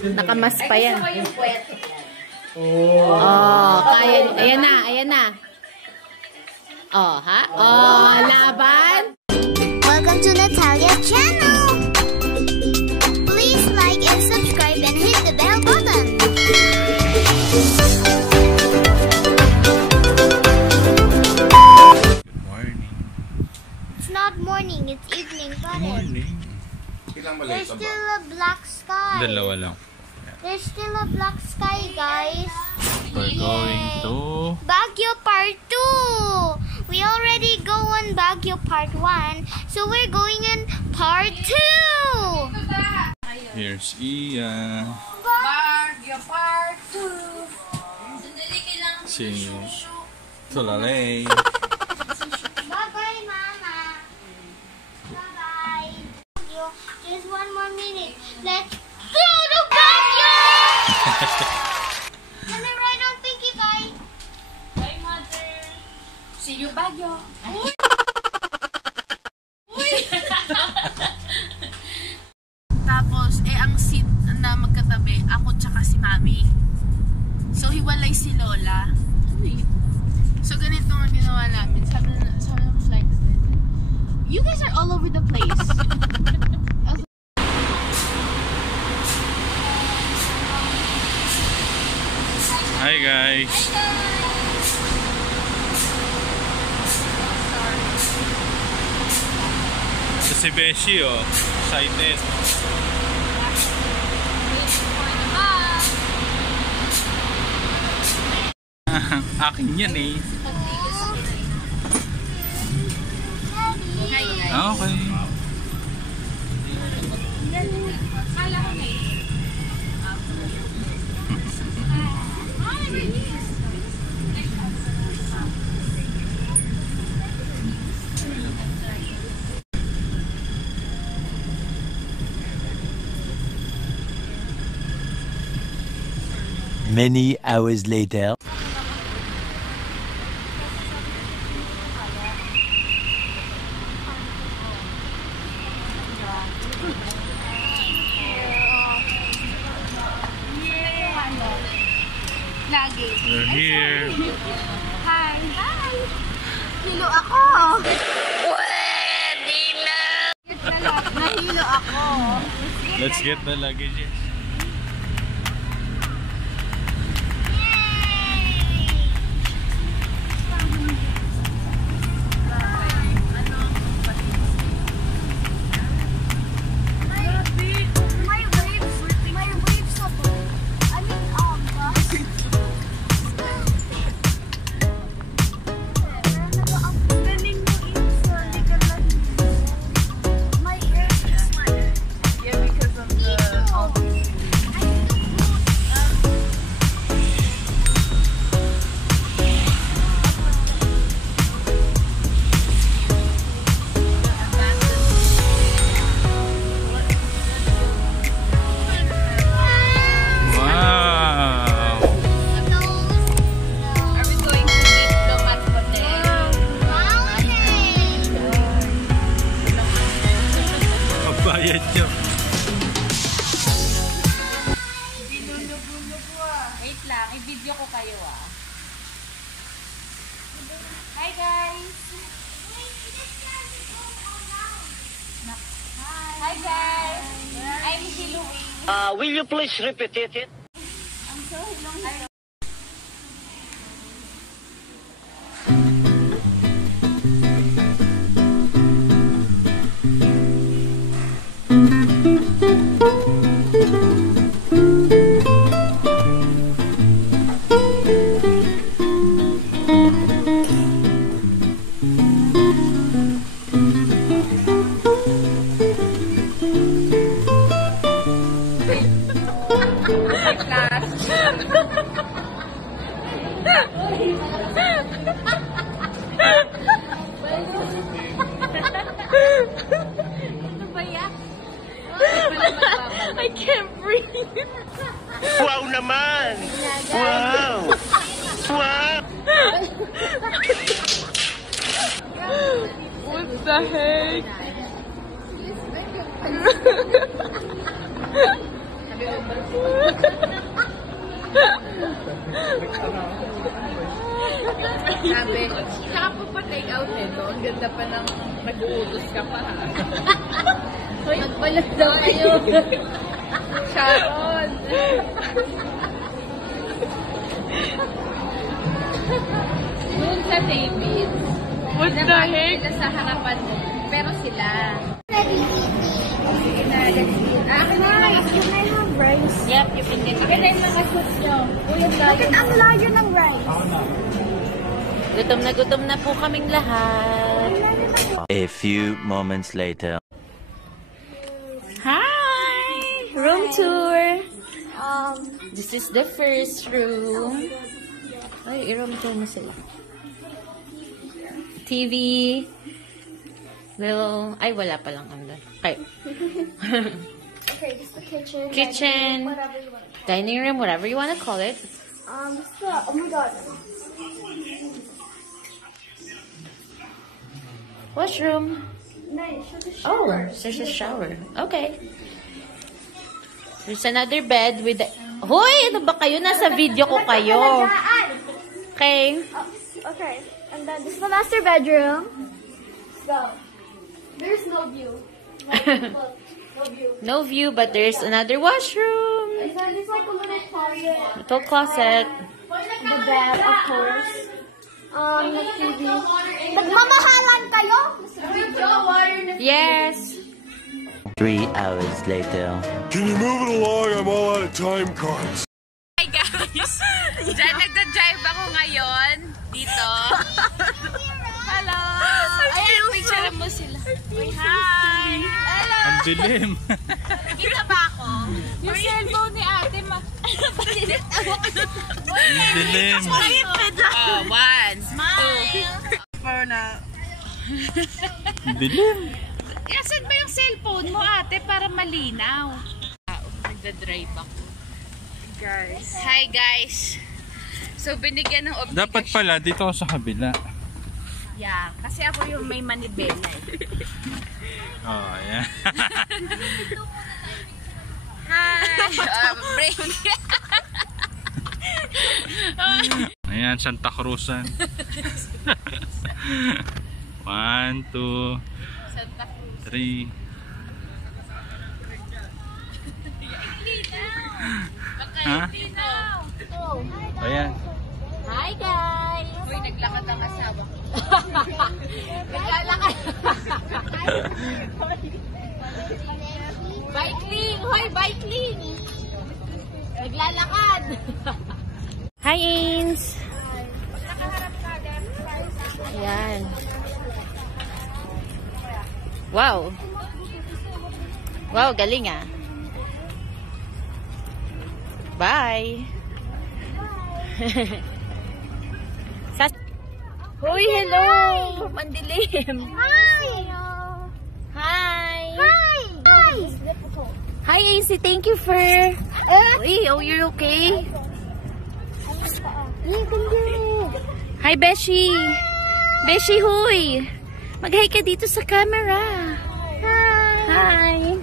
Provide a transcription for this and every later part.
Nakamas pa yan. Oh, kaya. Ayan na, ayan na. Oh, ha? Oh, laban. Welcome to Natalia's channel. Please like and subscribe and hit the bell button. Good morning. It's not morning, it's evening. Morning. There's still a black sky. Dalawa lang. There's still a black sky, guys. We're going to Baguio Part 2. We already go on Baguio Part 1, so we're going in Part 2. Here's Iya. Baguio Part 2. Si Tulalay. Bye-bye, Mama. Bye-bye. Just one more minute. Let's go to Baguio! Can I ride on Pinkie Pie? Bye, Mother. See you, Baguio. Tapos, ang seat na magkatabi, ako tsaka si Mami. So, hiwalay si Lola. So, ganito ang ginawa namin. Sabi ng flight attendant, you guys are all over the place. Hi guys. Ito si Beshi oh. Excited. Akin yan eh. Okay. Many hours later. We're here. Hi. Hi. Hilo ako. Pwede na. Nahilo ako. Let's get the luggages. Bayad nyo. Wait lang, i-video ko kayo ah. Hi guys! Hi guys! I'm Hiluing. Will you please repeat it? I'm so Hilong. I can't breathe. Wow naman! Wow! Wow! What the heck? ganda pa ng nag-uutos ka pa ha. Hoy, magbalat daw kayo. Sharon. Doon sa David. What the heck? Sila sa harapan mo. Pero sila. Sige na, let's eat. Can I have rice? Yep, you can get it. Maganda yung mga foods nyo. Bakit ang layo ng rice? Gutom na po kaming lahat. A few moments later. Hi! Room tour. This is the first room. Ay, i-room tour mo sila. TV. Little, ay wala pa lang anda. Okay. Okay, this is the kitchen. Kitchen. Whatever you want. Dining room, whatever you want to call it. Oh my god. Washroom. Nice. Oh, there's a shower. Okay. There's another bed with the... Hoy! Ano ba kayo? Nasa video ko kayo. Okay. Okay. And then this is the master bedroom. So, there's no view. No view. No view, but there's another washroom. And then it's like a little closet. Little closet. The bed, of course. The TV. Nagmamahalan kayo? Yes. 3 hours later. Can you move it along? I'm all out of time cards. Hi guys! Diyan nagda-drive ako ngayon. Dito. Hello! Ayan, picture mo sila. Hi! Hello! Ang dilim. Kita ba ako? Yung cellphone ni ate Ang dilim. Oh, one. Smile! Ang dilim. Saan ba yung cellphone mo ate para malinaw? Nagda-drive ako. Guys. Hi guys! So binigyan ng obligasyon. Dapat pala dito ako sa kabila. Yeah, kasi ako yung may manibela eh. Oh, yeah. Hi! Break! Ayan, Santa Cruzan. 1, 2, 3. Ha? Ayan. Hi guys! Uy, naglakad ang asawa ko. Naglalakad. Bikeling! Hoy, bikeling! Naglalakad. Hi, Ains! Ayan. Wow! Wow, galing ah. Bye! Hoy, hello! Mandilim! Hi! Hi! Hi! Hi! Hi, AC. Thank you for... Uy, oh, you're okay? You can do it! Hi, Beshi! Beshi, huy! Mag-hi ka dito sa camera! Hi!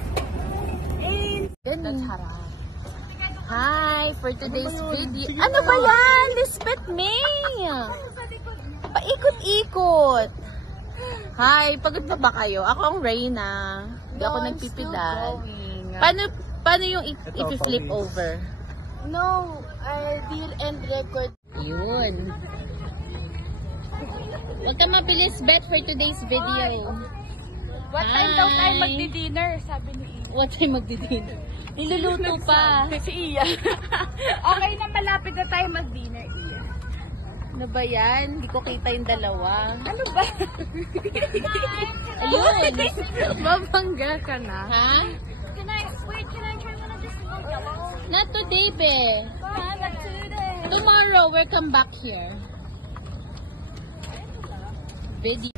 Hi! For today's video... Ano ba yan? Lisbeth May! Paikot-ikot! Hi! Pagod pa ba kayo? Ako ang Reyna. Hindi ako nagpipidal. Paano yung i-flip over? No, I did end record. Yun. Huwag ka mabilis, Bet, for today's video. What time daw tayo magdi-dinner? Sabi ni Iya. What time magdi-dinner? Niluluto pa. Si Iya. Okay na, malapit na tayo mag-dinner, Iya. Ano ba yan? Hindi ko kita yung dalawa. Ano ba? Ayun. Babangga ka na. Ha? Can I try one of this yellow? Not today, be. Not today. Tomorrow, we'll come back here. Video.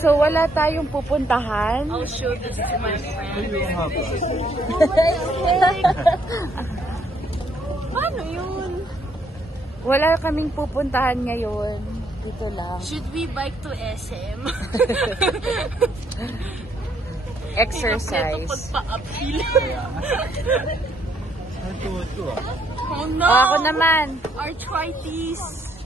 So, wala tayong pupuntahan. Oh, sure. This is my friend. Paano yun? Wala kaming pupuntahan ngayon. Dito lang. Should we bike to SM? Exercise. Pa-uphill. Oh no! Ako naman. Arthritis.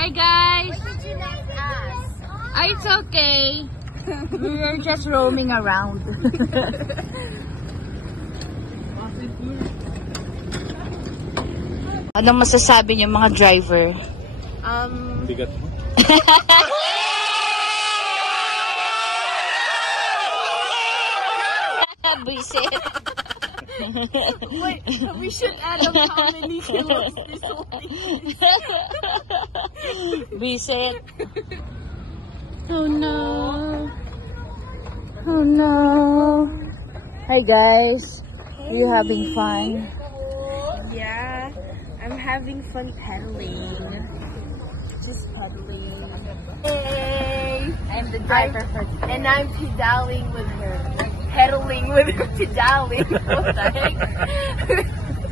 Hi guys! Why did you not ask? It's okay. We're just roaming around. Anong masasabi niyo mga driver? Bigat mo. Buisit. Wait, we should add up how many kilos this will be. Buisit. Oh no. Oh no. Hi guys. Are you having fun? Yeah, I'm having fun pedaling. Just pedaling. Hey! I'm the driver for And I'm pedaling with her. Pedaling with her. Pedaling. What the heck?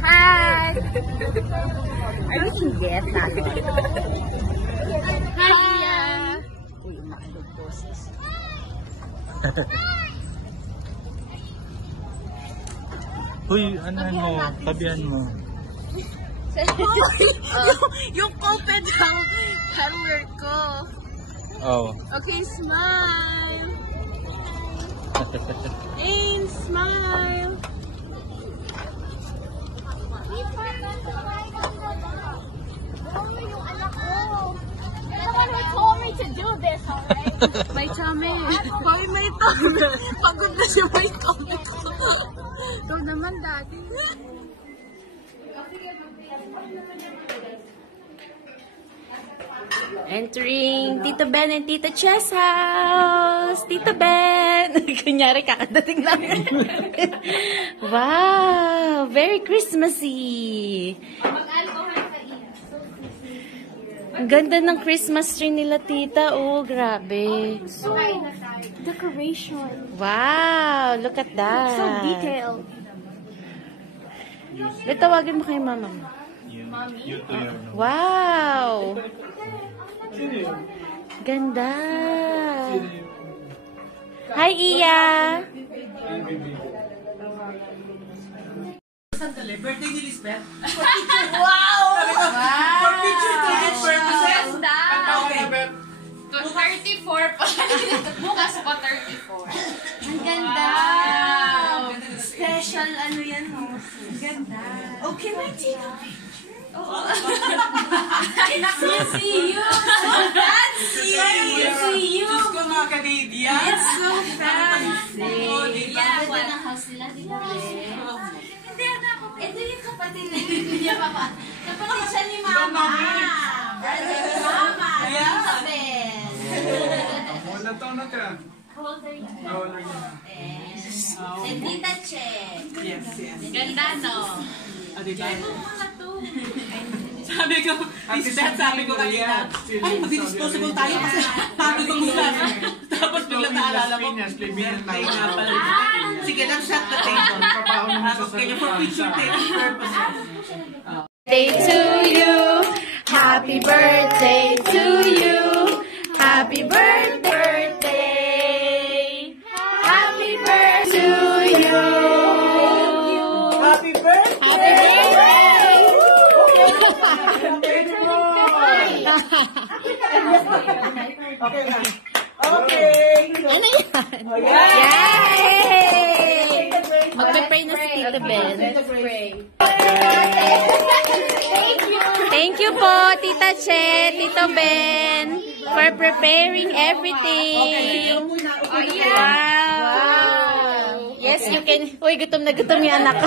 Hi! I can get that. Hi! Uy, umakalog boses. Uy, ano mo? Tabihan mo. Yung co-pedal pedaler ko. Oh. Okay, smile. Aim, smile. Someone told me to do this, alright? May chame. Hoy, may tame. Pagod na siya may tame ko. Ito naman dati. Entering Tito Ben and Tita Chess house! Tito Ben! Kunyari, kakadating lang. Wow! Very Christmassy! Ang ganda ng Christmas tree nila, Tita. Oh, grabe. Decoration. Wow! Look at that. So detailed. Tawagin mo kay mama mo. Wow! Ganda! Hi, Iya! Birthday ni Lisbeth? Wow! For picture to get purposes. Ganda! 34 pa. Bukas pa 34. Ang ganda. Special ano yan, no? Ganda. Oh, can I take a picture? See you! See you! Diyos ko mga Canadian. It's so fancy. Yeah, ganda ng house nila. Ito yung kapatid na niya, Papa. Kapatid siya ni Mama. Brother ni Mama. Tita Ben. Wala taon na ka. How old are you? Oh, And Tita Che. yes, yes. Ganda, no? Sabi ko, Lisbeth, sabi ko kanina, ay, mag-disposable tayo kasi sabi ko muna. Tapos biglang naalala ko, birthday nga pala. Sige lang, shut the table. Okay, for picture taking purposes. Birthday to you. Happy birthday to you. Happy birthday. Happy birthday to you. Happy birthday! Okay na. Okay. Ano yan? Yay! Magpe-pray na si Tita Ben. Thank you po, Tita Che, Tito Ben, for preparing everything. Wow! Yes, you can. Uy, gutom na yung anak ko.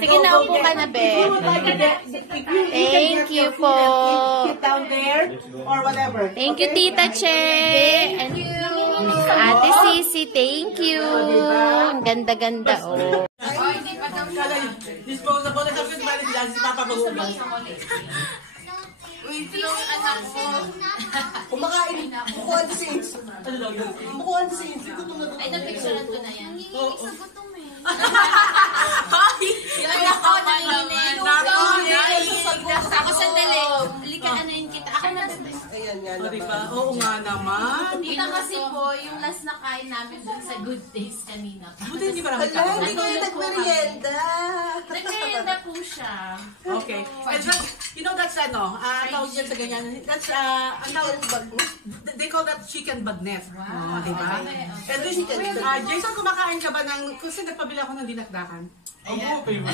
Sige na, upo ka na, Ben. Thank you po. Sit down there or whatever. Thank you, Tita Che. And Ate Sisi, thank you. Ang ganda-ganda, oh. Disposable na kasi ba dyan si Papa Mahugas. Wait lang, anak ko. Kumakain. Kukuhan si Ins. Ano lang yun? Kukuhan si Ins. Gutom na gutom. Ay, napicturean ko na yan. Oo. Sa gutom eh. Yan ako naman. Ako sandali. Halika, anayin kita. Ako na. Ayan nga. O, diba? Oo nga naman. Tita kasi po, yung last na kain namin dun sa Good Days kanina. Buti hindi pa naman Wala, hindi kayo nagmerienda. Nagmerienda po siya. Okay. And that's, you know, that's ano, tawag yan sa ganyan. That's, ang tawag, they call that chicken bagnet. Wow. Diba? And this, Jason, kumakain ka ba ng, kasi nagpabila ako ng dinakdakan. Opo, favorite.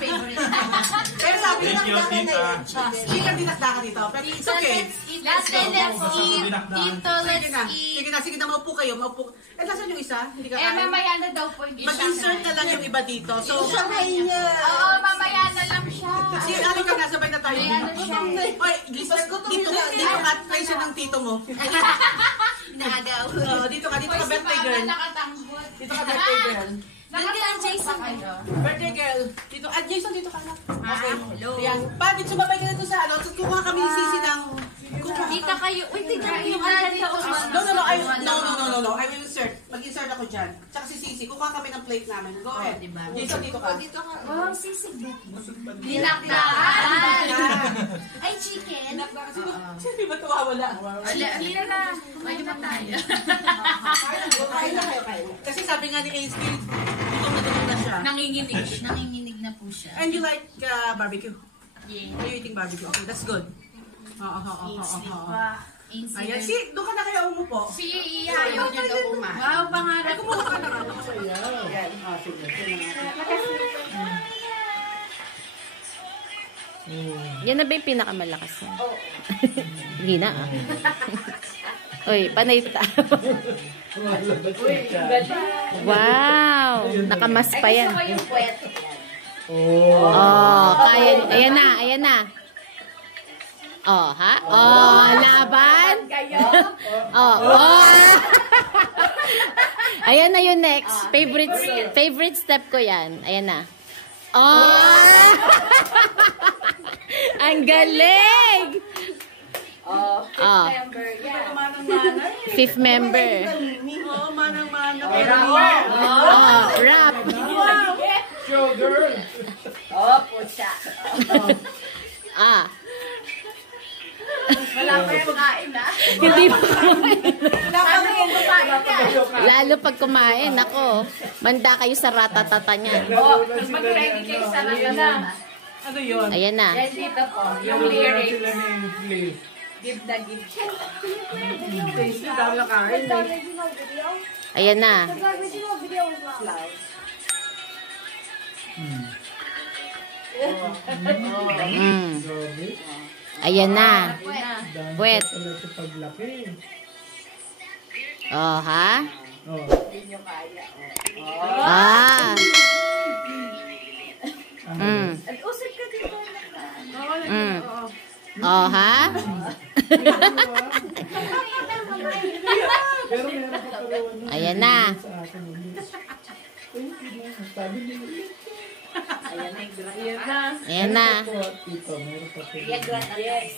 Favorite. Pero sabi Thank you, tita. chicken dinakdakan dito. Pero it's okay. Let's eat. Tito, let's Sige na, eat. sige na, maupo kayo, maupo. Eh, nasan yung isa? Hindi ka Eh, kain? mamaya na daw po. Mag-insert na lang yung iba dito. So, Oo, mamaya na lang siya. si Ali ka na, sabay na tayo. Oy, dito ka, play siya ng tito mo. Nagaw. Dito ka birthday girl. Nakatanghod. Dito ka birthday girl. Nagkailan Jason kayo? Birthday girl. Dito, Jason, dito ka na. Okay. Yan. Patit, sumabay ka na doon sa ano. Tapos kukuha kami ni Sisi ng... Tita kayo. Uy, tignan mo yung ano dito. No. I will insert. Mag-insert ako dyan. Tsaka si Sisi, kukuha kami ng plate namin. Go ahead. Jason, dito ka. Wow, sisig. Dinakdakan. Ay, chicken. Sino ba tumawala? Alina na. Pwede ba tayo? Kasi sabi nga ni Ainsley, gutom na siya. Nanginginig na po siya. And you like barbecue? Yeah. Are you eating barbecue? Okay, that's good. Ainsley. Ayan, doon ka na kayo umupo. Ayaw niya daw kumain. Wow, pangarap ko. Kumuha ka na nga. Ayan, sige. Yan na ba yung pinakamalakas na? Hindi na ah. Uy, panay ta. Wow! Nakamas pa yan. Oh, kaya. Ayan na. Oh, ha? Oh, laban? Oh. Ayan na yung next. Favorite step ko yan. Ayan na. Oh! Ang galing! Oh. Fifth member. Oh, manang-manang. Oh, rap. Show girl. Ah. Wala pa yung kain, ha? Hindi pa Wala pa yung kumain. Lalo pag kumain, ako, manda kayo sa ratatata niyan. Mag-ready kayo sa lagana. Ano yun? Ayan na. Yan dito po, yung lyrics. Sila na yung play. Give the gift. Tasty daw na kain. Ayan na. Mm. Ayan na. Wet. Pala sa paglaki. Oh, ha? Oh. Ah. Mm. Usap ka dito. Mm. Oh, ha? Pero meron pa pala ano, Ayan na. sa akin. Sabi niyo, Ayan na. po, tito, meron pa pala. Yes.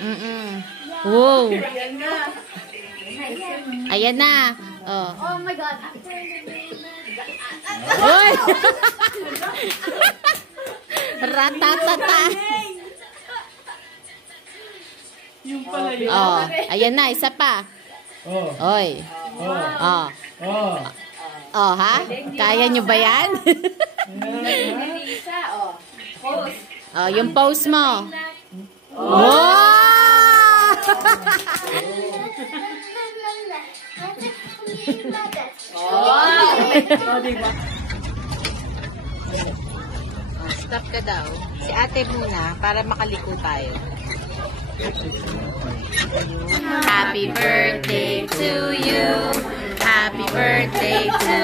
Mm. Wow. Ayan na. Oh. Oh my God. Uy! Ratatata. Yung pala yun. Oh, ayan na, isa pa. Oh, Oy. oh, Oh. oh. Oh, ha? Kaya nyo ba yan? Isa, oh. Pose. Oh, yung pose mo. Wow! Stop ka daw. Si ate muna para makaliko tayo. Happy birthday to you. Happy birthday to